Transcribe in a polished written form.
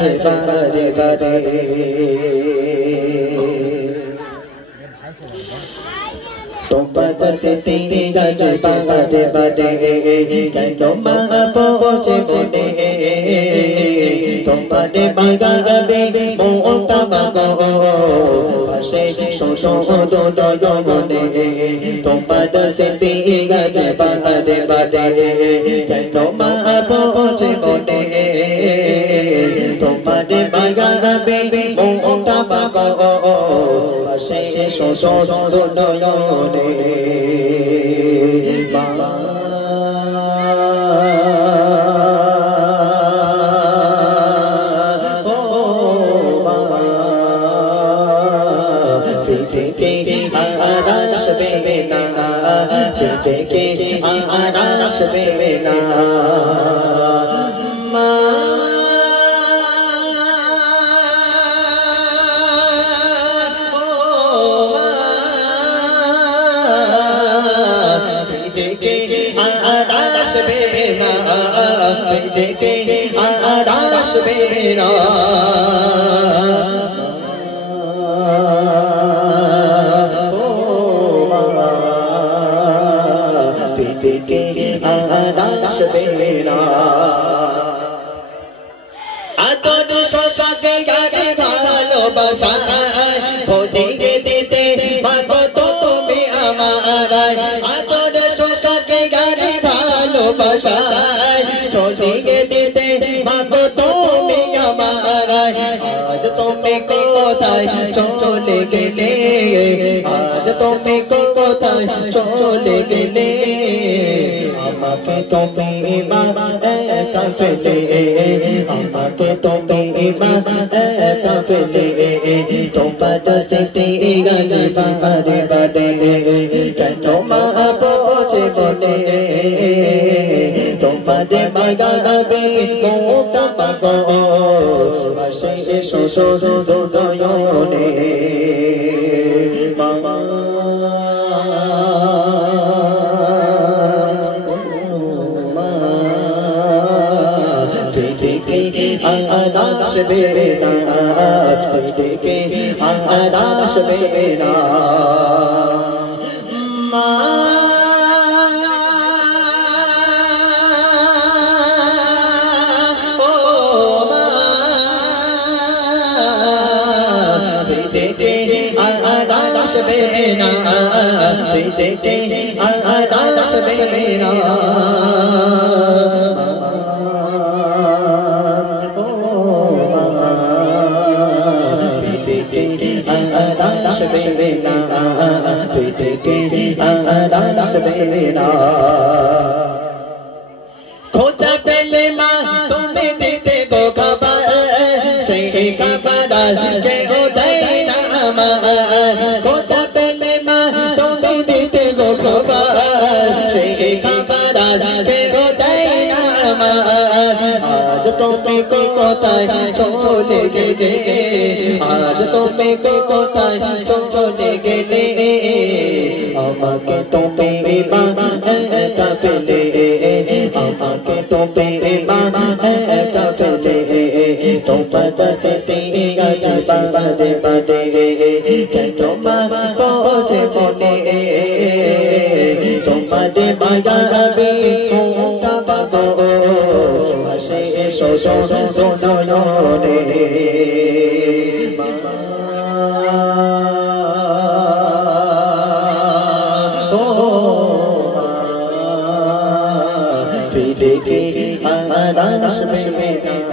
बारे बारे तुम पद से सीधा जब बारे बारे कहीं माँ पहुँचे बोले तुम पदे बागा गबे मोटा बागा भाषे सोचो दो दो दो बोले तुम पद से सीधा जब बारे बारे कहीं माँ पहुँचे बोले तुम्हारे बागा गबे मोटा बागा भाषे सोचो दो दो बोले चले गेले आज तुम्हें को चले गेले আমাকে তুমি মা একা ফেলে আমাকে তুমি মা একা ফেলে তোমার স্মৃতি গাজে বারে বারে কেন মা পৌঁছে বলে তোমারে মাগা গাবে মোটা পাগো ভাষে শোষো দোদয়নে মামা आदाश बेना के आदाश बेना खोता पहले माँ तुम्हें देते को खबर से खबर के हो देना माँ खोता पहले माँ तुम्हें देते को खबर से खबर के हो देना माँ आज तुम्हें को कोता छोले के दे आज तुम्हें को कोता छोले के दे আমাকে তুমি মা একা ফেলে আমাকে তুমি মা একা ফেলে তোমার স্মৃতি গাজে বারে বারে কেন মা পৌঁছে বলে তোমারে মায়া গাবে মোটা পাগো ভাষে শোষো দোদয়নে आदाश बेना